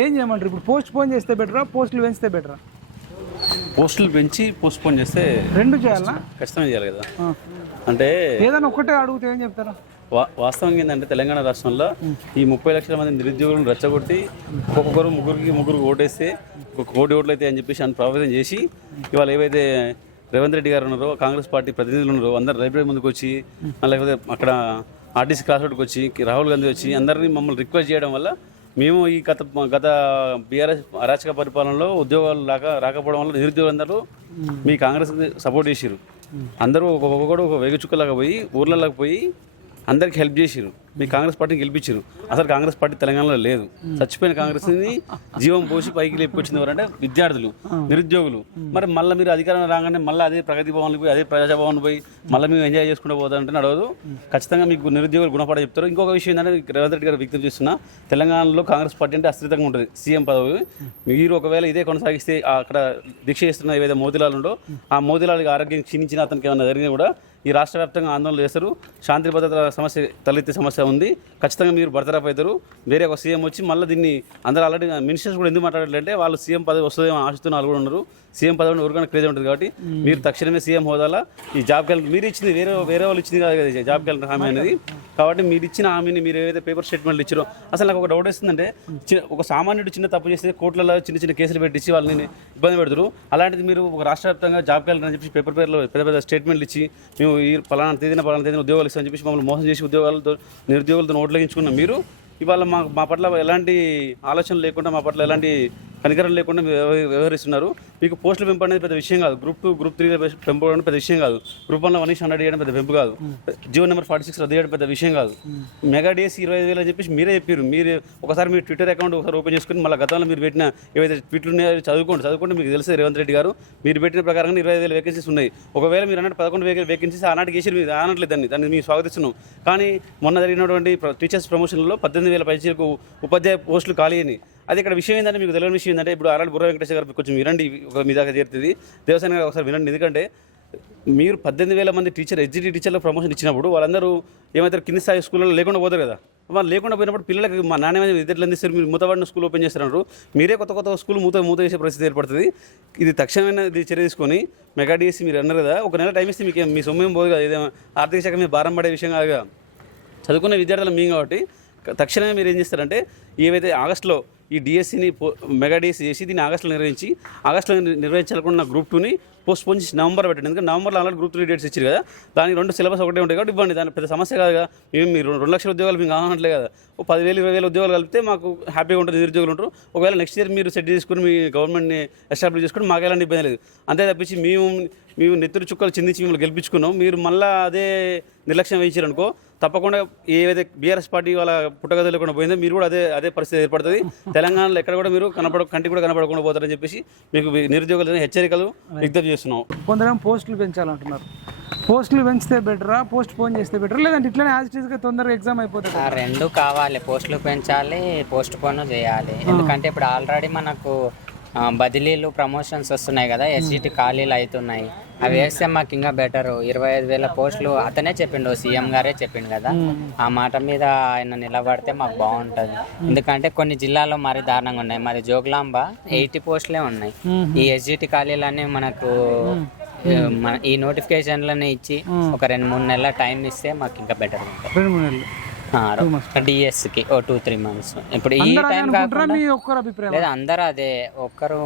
ఏం చేయమంటారు? ఇప్పుడు పోస్ట్ పోన్ చేస్తే బెటరా పోస్టులు పెంచితే బెటరా పోస్టులు పెంచి పోస్ట్ పోన్ చేస్తే రెండు చేయాలా? ఖచ్చితంగా చేయాలి కదా. అంటే ఏదైనా ఒక్కటే అడిగితే ఏం చెప్తారా? వా వాస్తవంగా ఏంటంటే తెలంగాణ రాష్ట్రంలో ఈ ముప్పై లక్షల మంది నిరుద్యోగులను రెచ్చగొట్టి ఒక్కొక్కరు ముగ్గురికి ముగ్గురికి ఓటేస్తే ఒక కోటి ఓట్లు అయితే అని చెప్పేసి అని ప్రభావితం చేసి ఇవాళ ఏవైతే రేవంత్ రెడ్డి గారు ఉన్నారో కాంగ్రెస్ పార్టీ ప్రతినిధులు ఉన్నారో అందరు లైబ్రరీ ముందుకు వచ్చి లేకపోతే అక్కడ ఆర్టీసీ రోడ్కి వచ్చి రాహుల్ గాంధీ వచ్చి అందరినీ మమ్మల్ని రిక్వెస్ట్ చేయడం వల్ల మేము ఈ గత గత బీఆర్ఎస్ అరాచక పరిపాలనలో ఉద్యోగాలు రాక రాకపోవడం వల్ల నిరుద్యోగులందరూ మీ కాంగ్రెస్ సపోర్ట్ చేసిరు అందరూ ఒక్కొక్కడు ఒక వేగ చుక్కలాగా పోయి ఊర్లలోకి పోయి అందరికి హెల్ప్ చేసిరు మీ కాంగ్రెస్ పార్టీని గెలిపించారు అసలు కాంగ్రెస్ పార్టీ తెలంగాణలో లేదు. చచ్చిపోయిన కాంగ్రెస్ని జీవం పోసి పైకి లేపించింది ఎవరంటే విద్యార్థులు నిరుద్యోగులు. మరి మళ్ళీ మీరు అధికారం రాగానే మళ్ళీ అదే ప్రగతి భవన్ పోయి అదే ప్రజాభవన్ పోయి మళ్ళీ మేము ఎంజాయ్ చేసుకుంటూ పోతామంటే నడవదు ఖచ్చితంగా మీకు నిరుద్యోగులు గుణపడ చెప్తారు. ఇంకొక విషయం ఏంటంటే రేవంత్ రెడ్డి గారు వ్యక్తం చేస్తున్నా తెలంగాణలో కాంగ్రెస్ పార్టీ అంటే అస్థిరంగా ఉంటుంది. సీఎం పదవి. మీరు ఒకవేళ ఇదే కొనసాగిస్తే అక్కడ దీక్ష చేస్తున్న ఏవైతే మోతిలాలు ఉండో ఆ మోతిలాలకి ఆరోగ్యం క్షీణించిన అతనికి ఏమైనా జరిగినా కూడా ఈ రాష్ట్ర వ్యాప్తంగా ఆందోళన చేస్తారు శాంతి భద్రతల సమస్య తలెత్తే సమస్య ఉంది. ఖచ్చితంగా మీరు బర్తరఫ్ అవుతారు. వేరే ఒక సీఎం వచ్చి మళ్ళీ దీన్ని అందరూ ఆల్రెడీ మినిస్టర్స్ కూడా ఎందుకు మాట్లాడలేంటే వాళ్ళు సీఎం పదవి వస్తుందేమో ఆశిస్తున్న వాళ్ళు కూడా ఉన్నారు. సీఎం పదవి ఎవరికైనా క్రేజ్ ఉంటుంది కాబట్టి మీరు తక్షణమే సీఎం హోదాలా ఈ జాబ్ క్యాలెండర్ మీరు ఇచ్చింది వేరే వేరే వాళ్ళు ఇచ్చింది కాదు కదా జాబ్ క్యాలెండర్ హామీ అనేది. కాబట్టి మీరు ఇచ్చిన హామీని మీరు ఏదైతే పేపర్ స్టేట్మెంట్లు ఇచ్చారో అసలు నాకు ఒక డౌట్ వస్తుందంటే ఒక సామాన్యుడు చిన్న తప్పు చేస్తే కోర్టులలో చిన్న చిన్న కేసులు పెట్టించి వాళ్ళని ఇబ్బంది పెడతారు అలాంటిది మీరు ఒక రాష్ట్ర వ్యాప్తంగా జాబ్ క్యాలెండర్ అని చెప్పి పేపర్ పేర్లో పెద్ద పెద్ద స్టేట్మెంట్లు ఇచ్చి మేము ఈ పలానా తేదీన పలానా తేదీన ఉద్యోగాలు ఇస్తామని చెప్పేసి మమ్మల్ని మోసం చేసి ఉద్యోగాలతో నిరుద్యోగులతో ఓట్లగించుకున్న మీరు ఇవాళ మా మా పట్ల ఎలాంటి ఆలోచన లేకుండా మా పట్ల ఎలాంటి కనికరం లేకుండా వ్యవహరిస్తున్నారు. మీకు పోస్టులు పెంపు అనేది పెద్ద విషయం కాదు. గ్రూప్ టూ గ్రూప్ త్రీ పెంపు అనేది పెద్ద విషయం కాదు. గ్రూప్ వన్లో వన్ హండ్రెడ్ చేయడం పెద్ద పెంపు కాదు. జీవో నెంబర్ ఫార్టీ సిక్స్ రద్దు చేయడం పెద్ద విషయం కాదు. మెగా డేస్ ఇరవై ఐదు వేలు అని చెప్పేసి మీరే చెప్పారు మీరు ఒకసారి మీ ట్విట్టర్ అకౌంట్ ఒకసారి ఓపెన్ చేసుకుని మళ్ళీ గతంలో మీరు పెట్టిన ఏవైతే ట్వీట్లు ఉన్నాయో చదువుకోండి. చదువుకుంటే మీకు తెలుసు రేవంత్ రెడ్డి గారు మీరు పెట్టిన ప్రకారంగా ఇరవై ఐదు వేల వేకెన్సీస్ ఉన్నాయి. ఒకవేళ మీరు అన్నట్టు పదకొండు వేల వేకెన్సీస్ ఆనాటికి వేసి మీరు ఆనట్లేదు దాన్ని. దాన్ని మేము స్వాగతిస్తున్నాం. కానీ మొన్న జరిగినటువంటి టీచర్స్ ప్రమోషన్లో పద్దెనిమిది వేల పైచీలకు ఉపాధ్యాయ పోస్టులు ఖాళీ అయినాయి. అది ఇక్కడ విషయం ఏంటంటే మీకు తెలియని విషయం ఏంటంటే ఇప్పుడు ఆరాడు బుర్ర వెంకటేశ్వర గారు కొంచెం వినండి ఒక మీ దాకా చేరుతుంది. దేవసేన గారు ఒకసారి వినండి. ఎందుకంటే మీరు పద్దెనిమిది వేల మంది టీచర్ ఎడ్జిటీ టీచర్లకు ప్రమోషన్ ఇచ్చినప్పుడు వాళ్ళందరూ ఏమైతే కింది స్థాయి స్కూల్లో లేకుండా పోతారు కదా. వాళ్ళు లేకుండా పోయినప్పుడు పిల్లలకి మా నాణ్యమైన విద్యలు అందిస్తారు మీరు మూతవాడిన స్కూల్ ఓపెన్ చేస్తున్నారు మీరే కొత్త కొత్త స్కూల్ మూత మూత చేసే పరిస్థితి ఏర్పడుతుంది. ఇది తక్షణమైన ఇది చర్య తీసుకొని మెగా డిఎస్సి మీరు అన్నారు కదా ఒక నెల టైం ఇస్తే మీకు మీ సొమ్మేం పోదు కదా ఇదేమో ఆర్థిక శాఖ మీద భారం పడే విషయం కాదు కదా. చదువుకున్న విద్యార్థులు మేము కాబట్టి తక్షణమే మీరు ఏం చేస్తారంటే ఏవైతే ఆగస్టులో ఈ డిఎస్సిని మెగా డిఎస్సి చేసి దీన్ని ఆగస్టులో నిర్వహించి ఆగస్టులో నిర్వహించాలనుకున్న గ్రూప్ టూని పోస్ట్ పోన్ చేసి నవంబర్ పెట్టండి. ఎందుకంటే నవంబర్లో ఆల్రెడీ గ్రూప్ త్రీ డేట్స్ ఇచ్చారు కదా దానికి రెండు సిలబస్ ఒకటే ఉంటాయి కాబట్టి ఇవ్వండి. దాని పెద్ద సమస్య కాదు కదా. మేము మీరు రెండు లక్షల ఉద్యోగాలు మేము కావాలంటలే కదా. ఓ పదివేలు ఇరవై వేల ఉద్యోగాలు కలిపితే మాకు హ్యాపీగా ఉంటుంది నిరుద్యోగులు ఉంటారు. ఒకవేళ నెక్స్ట్ ఇయర్ మీరు సెట్ చేసుకుని మీ గవర్నమెంట్ని ఎస్టాబ్లిష్ చేసుకుని మాకు ఎలాంటి ఇబ్బంది లేదు. అంతే తప్పించి మేము మేము నెత్తురు చుక్కలు చిందించి మిమ్మల్ని గెలిపించుకున్నాం. మీరు మళ్ళీ అదే నిర్లక్ష్యం వహించారనుకో తప్పకుండా ఏవైతే బీఆర్ఎస్ పార్టీ వాళ్ళ పుట్టగది లేకుండా పోయిందో మీరు కూడా అదే అదే పరిస్థితి ఏర్పడుతుంది. తెలంగాణలో ఎక్కడ కూడా మీరు కనపడ కంటికి కూడా కనపడకుండా పోతారని చెప్పేసి మీకు నిరుద్యోగులైన హెచ్చరికలు విజ్ఞప్తి చేస్తున్నాం. కొందరేమో పోస్టులు పెంచాలంటున్నారు. పోస్టులు పెంచితే బెటరా పోస్ట్ పోన్ చేస్తే బెటర్? లేదంటే ఇట్లనే యాజ్ ఇట్ ఈస్గా తొందరగా ఎగ్జామ్ అయిపోతుంది. ఆ రెండు కావాలి. పోస్టులు పెంచాలి పోస్ట్ పోన్ చేయాలి. ఎందుకంటే ఇప్పుడు ఆల్రెడీ మనకు బదిలీలు ప్రమోషన్స్ వస్తున్నాయి కదా ఎస్జిటి ఖాళీలు అవుతున్నాయి. అవి వేస్తే మాకు ఇంకా బెటర్ ఇరవై ఐదు వేల పోస్టులు అతనే చెప్పిండు సీఎం గారే చెప్పిండు కదా. ఆ మాట మీద ఆయన నిలబడితే మాకు బాగుంటుంది. ఎందుకంటే కొన్ని జిల్లాల్లో మరి దారుణంగా ఉన్నాయి. మరి జోగులాంబ ఎయిటీ పోస్టులే ఉన్నాయి. ఈ ఎస్జిటి ఖాళీలన్నీ మనకు మన ఈ నోటిఫికేషన్లని ఇచ్చి ఒక రెండు మూడు నెలల టైం ఇస్తే మాకు ఇంకా బెటర్ ఉంటుంది రెండు మూడు నెలలు. డిఎస్కి ఓ టూ త్రీ మంత్స్ ఇప్పుడు ఈ అందరూ అదే టైం లేదా అందరూ అదే ఒక్కరు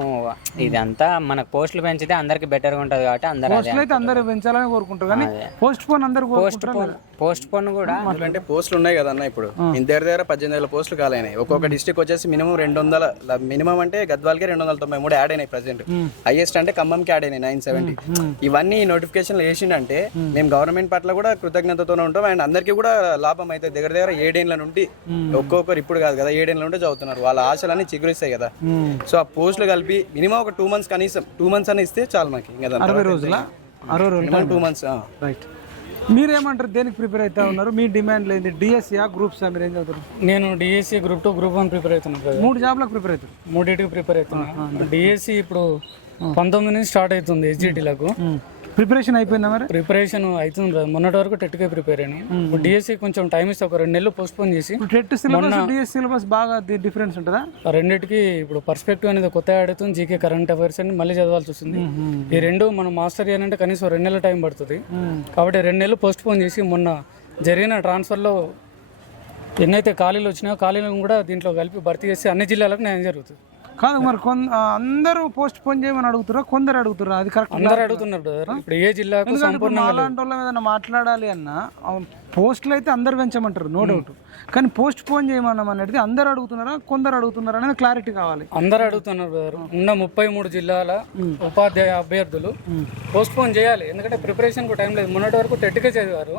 ఇదంతా మనకు పోస్టులు పెంచితే అందరికి బెటర్గా ఉంటుంది కాబట్టి అందరూ అయితే అందరూ పెంచాలని కోరుకుంటారు కానీ పోస్ట్ పోన్ అందరూ పోస్ట్ పోన్ పోస్ట్ పోన్ కూడా ఎందుకంటే పోస్టులు ఉన్నాయి కదా అన్న ఇప్పుడు. దగ్గర దగ్గర పద్దెనిమిది వేల పోస్టులు కాలైనాయి ఒక్కొక్క డిస్టిక్ వచ్చేసి మినిమం రెండు వందల మినిమం అంటే గద్వాలకి రెండు వందల తొంభై మూడు యాడ్ అయినాయి ప్రజెంట్ హైయెస్ట్ అంటే ఖమ్మంకి యాడ్ అయినాయి నైన్ సెవెంటీ ఇవన్నీ నోటిఫికేషన్లు వేసిండంటే మేము గవర్నమెంట్ పట్ల కూడా కృతజ్ఞతతోనే ఉంటాం అండ్ అందరికీ కూడా లాభం అయితే దగ్గర దగ్గర ఏడేళ్ళ నుండి ఒక్కొక్కరు ఇప్పుడు కాదు కదా ఏడేళ్ళ నుండి చదువుతున్నారు. వాళ్ళ ఆశలన్నీ చిగురిస్తాయి కదా. సో ఆ పోస్టులు కలిపి మినిమం ఒక టూ మంత్స్ కనీసం టూ మంత్స్ అని ఇస్తే చాలు మాకు ఇంకా అరవై రోజుల? అరవై రోజులు టూ మంత్స్ రైట్ మీరేమంటారు? దేనికి ప్రిపేర్ అవుతా ఉన్నారు? మీ డిమాండ్ లేదు డిఎస్సీయా గ్రూప్సా మీరు ఏం చదువుతారు? నేను DSC group two group one prepare అవుతున్నా బ్రదర్ మూడు జాబ్లకు ప్రిపేర్ అవుతారు. మూడింటికి ప్రిపేర్ అవుతున్నా. డిఎస్సి ఇప్పుడు పంతొమ్మిది నుంచి స్టార్ట్ అవుతుంది హెచ్జిటీలకు ప్రిపరేషన్ అయిపోయిందా మరి? ప్రిపరేషన్ అవుతుంది. మొన్నటి వరకు టెట్కే ప్రిపేర్ అయినాయి ఇప్పుడు డిఎస్సి కొంచెం టైం ఇస్తే ఒక రెండు నెలలు పోస్ట్ పోన్ చేసి టెట్ సిలబస్ డిఎస్ సిలబస్ బాగా డిఫరెన్స్ ఉంటుందా? రెండింటికి ఇప్పుడు పర్స్పెక్టివ్ అనేది కొత్త ఆడుతుంది జీకే కరెంట్ అఫైర్స్ అని మళ్ళీ చదవాల్సి వస్తుంది. ఈ రెండు మనం మాస్టర్ చేయాలంటే కనీసం రెండు నెలల టైం పడుతుంది. కాబట్టి రెండు నెలలు పోస్ట్ పోన్ చేసి మొన్న జరిగిన ట్రాన్స్ఫర్లో ఎన్నైతే ఖాళీలు వచ్చినాయో ఖాళీలను కూడా దీంట్లో కలిపి భర్తీ చేసి అన్ని జిల్లాలకు న్యాయం జరుగుతుంది. కాదు మరి ఆ, అందరూ పోస్ట్ పోన్ చేయమని అడుగుతారా కొందరు అడుగుతారా అది కరెక్ట్ అందరు అడుగుతున్నారు ఇప్పుడు ఏ జిల్లాకు ఇప్పుడు సంపూర్ణంగా అలాంటి వాళ్ళ ఏదైనా మాట్లాడాలి అన్న పోస్టులు అయితే అందరు పెంచమంటారు నో డౌట్. కానీ పోస్ట్ పోన్ చేయమన్నాం అనేది అందరు అడుగుతున్నారా కొందరు అడుగుతున్నారా అనేది క్లారిటీ కావాలి. అందరు అడుగుతున్నారు బ్రదర్. ఉన్న ముప్పై మూడు జిల్లాల ఉపాధ్యాయ అభ్యర్థులు పోస్ట్ పోన్ చేయాలి. ఎందుకంటే ప్రిపరేషన్కు టైం లేదు. మొన్నటి వరకు టెట్కే చదివారు.